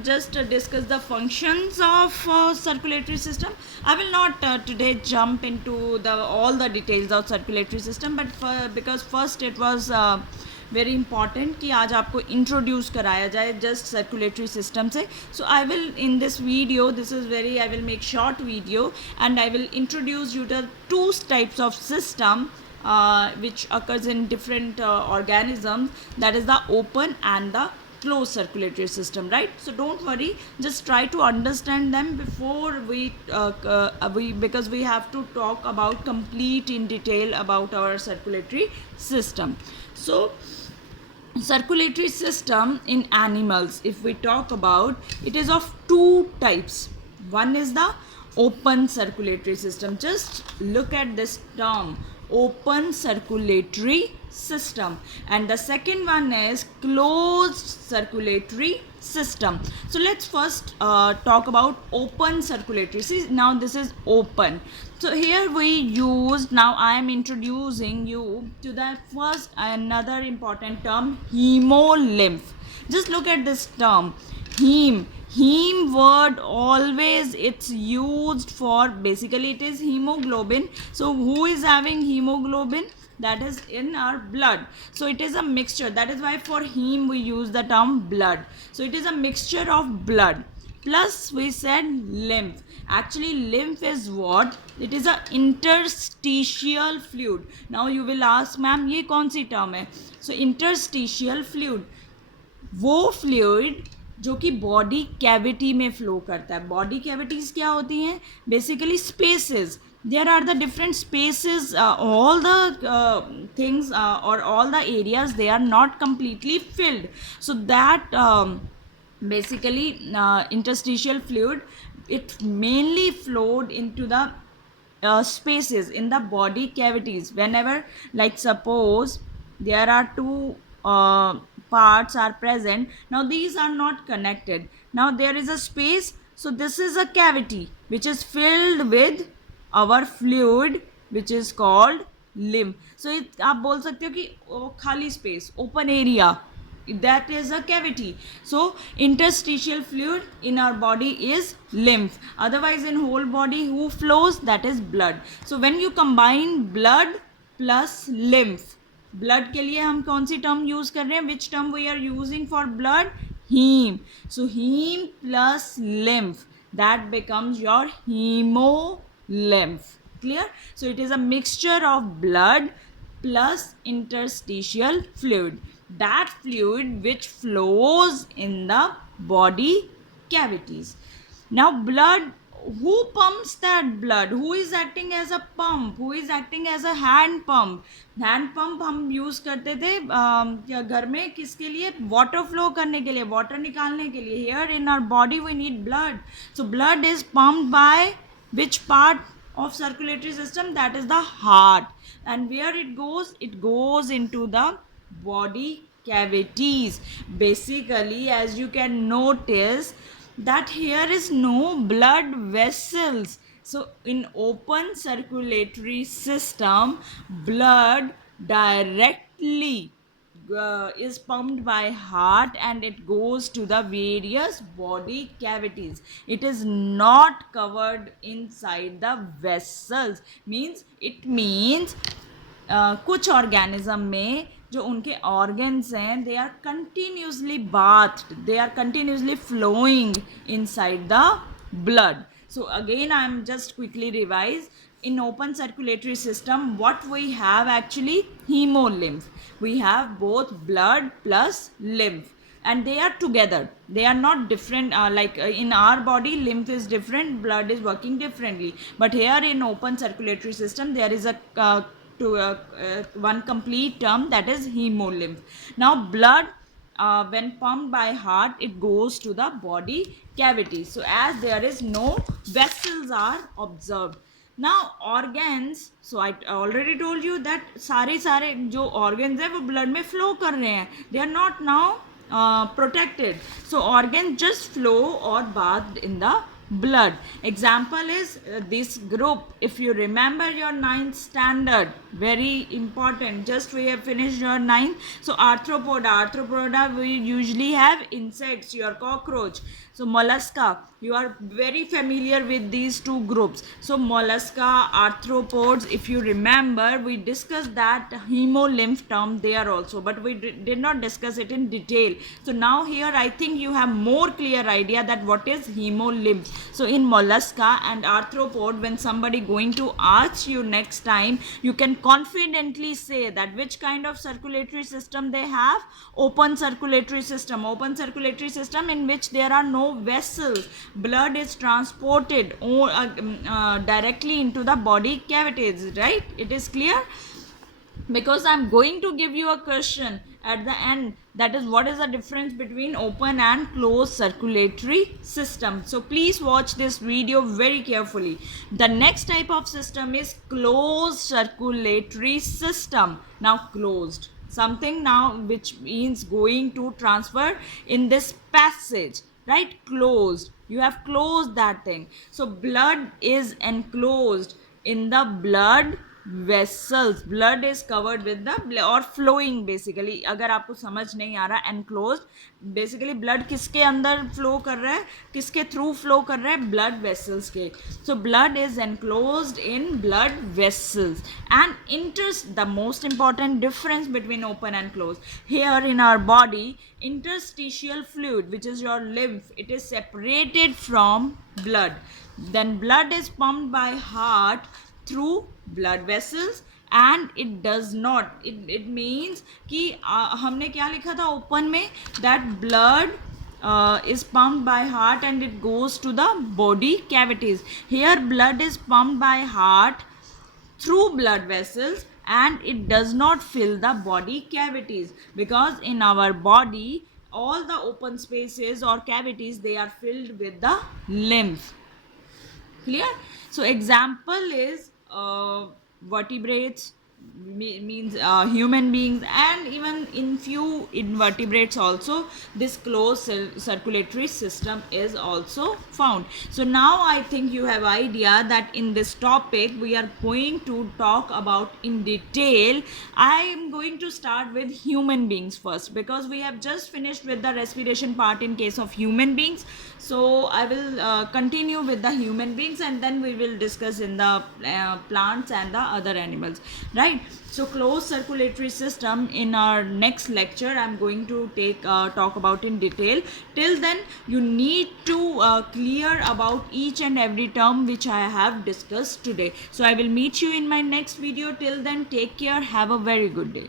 just discuss the functions of circulatory system. I will not today jump into all the details of circulatory system, but because first it was very important कि आज आपको introduce कराया जाए just circulatory system से. So I will in this video, I will make short video and I will introduce you to two types of system which occurs in different organisms, that is the open and the closed circulatory system, right? So don't worry, just try to understand them before we because we have to talk about complete in detail about our circulatory system. So circulatory system in animals, if we talk about, it is of two types. One is the open circulatory system. Just look at this term, open circulatory system, and the second one is closed circulatory system. So let's first talk about open circulatory. See, now this is open. So here we use, now I am introducing you to the first another important term, hemolymph. Just look at this term, heme word, always it's used for, basically it is hemoglobin. So who is having hemoglobin? That is in our blood. So it is a mixture, that is why for heme we use the term blood. So it is a mixture of blood plus we said lymph. Actually lymph is what? It is a interstitial fluid. Now you will ask, ma'am ये कौन सी term है? So interstitial fluid, वो fluid जो कि body cavity में flow करता है. Body cavities क्या होती हैं? Basically spaces. There are the different spaces, all the things और all the areas, they are not completely filled. So that basically interstitial fluid, it mainly flowed into the spaces in the body cavities. Whenever, like suppose there are two parts are present, now these are not connected, now there is a space, so this is a cavity which is filled with our fluid which is called lymph. So आप बोल सकते हो कि खाली space, open area, that is a cavity. So interstitial fluid in our body is lymph. Otherwise in whole body who flows? That is blood. So when you combine blood plus lymph, blood के लिए हम कौन सी term use कर रहे हैं? Which term we are using for blood? Haem. So haem plus lymph, that becomes your hemolymph. Clear? So it is a mixture of blood plus interstitial fluid, that fluid which flows in the body cavities. Now blood, who pumps that blood? Who is acting as a pump? Who is acting as a hand pump? Hand pump हम use करते थे घर में, किसके लिए? Water flow करने के लिए, वाटर निकालने के लिए. Here in our body we need blood. So blood is pumped by which part of circulatory system? That is the heart. And where it goes into the body cavities. Basically, as you can notice that here is no blood vessels. So in open circulatory system, blood directly is pumped by heart and it goes to the various body cavities. It is not covered inside the vessels. It means कुछ organism में जो उनके organs हैं, they are continuously bathed, they are continuously flowing inside the blood. So again I am just quickly revise. In open circulatory system, what we have actually? Hemolymph. We have both blood plus lymph and they are together. They are not different. In our body, lymph is different, blood is working differently. But here in open circulatory system, there is a one complete term, that is hemolymph. Now blood, when pumped by heart, it goes to the body cavity. So as there is no vessels are observed. Now organs, so I already told you that सारे जो organs है वो blood में flow कर रहे हैं. They are not now protected. So organs just flow or bathed in the blood. Example is this group. If you remember your 9th standard, very important, just we have finished your 9th. So arthropoda we usually have insects, your cockroach. So mollusca, you are very familiar with these two groups. So mollusca, arthropods, if you remember, we discussed that hemolymph term there also, but we did not discuss it in detail. So now here I think you have more clear idea that what is hemolymph. So in mollusca and arthropod, when somebody going to ask you next time, you can confidently say that which kind of circulatory system they have. Open circulatory system in which there are no vessels. Blood is transported directly into the body cavities, right? It is clear? Because I'm going to give you a question at the end, that is what is the difference between open and closed circulatory system. So please watch this video very carefully. The next type of system is closed circulatory system. Now closed, something now which means going to transfer in this passage, right? Closed, you have closed that thing. So blood is enclosed in the blood vessels. Blood is covered with the or flowing basically. अगर आपको समझ नहीं आ रहा, enclosed basically blood किसके अंदर flow कर रहा है, किसके through flow कर रहा है, blood vessels के. So blood is enclosed in blood vessels. And the most important difference between open and closed, here in our body, interstitial fluid, which is your lymph, it is separated from blood. Then blood is pumped by heart through blood vessels, and it does not, it means कि हमने क्या लिखा था open में, that blood is pumped by heart and it goes to the body cavities. Here blood is pumped by heart through blood vessels and it does not fill the body cavities, because in our body all the open spaces or cavities, they are filled with the lymph. Clear? So example is vertebrates, means human beings, and even in few invertebrates also this closed circulatory system is also found. So now I think you have idea that in this topic we are going to talk about in detail. I am going to start with human beings first, because we have just finished with the respiration part in case of human beings. So I will continue with the human beings, and then we will discuss in the plants and the other animals, right? So closed circulatory system in our next lecture I'm going to talk about in detail. Till then you need to clear about each and every term which I have discussed today. So I will meet you in my next video. Till then, take care, have a very good day.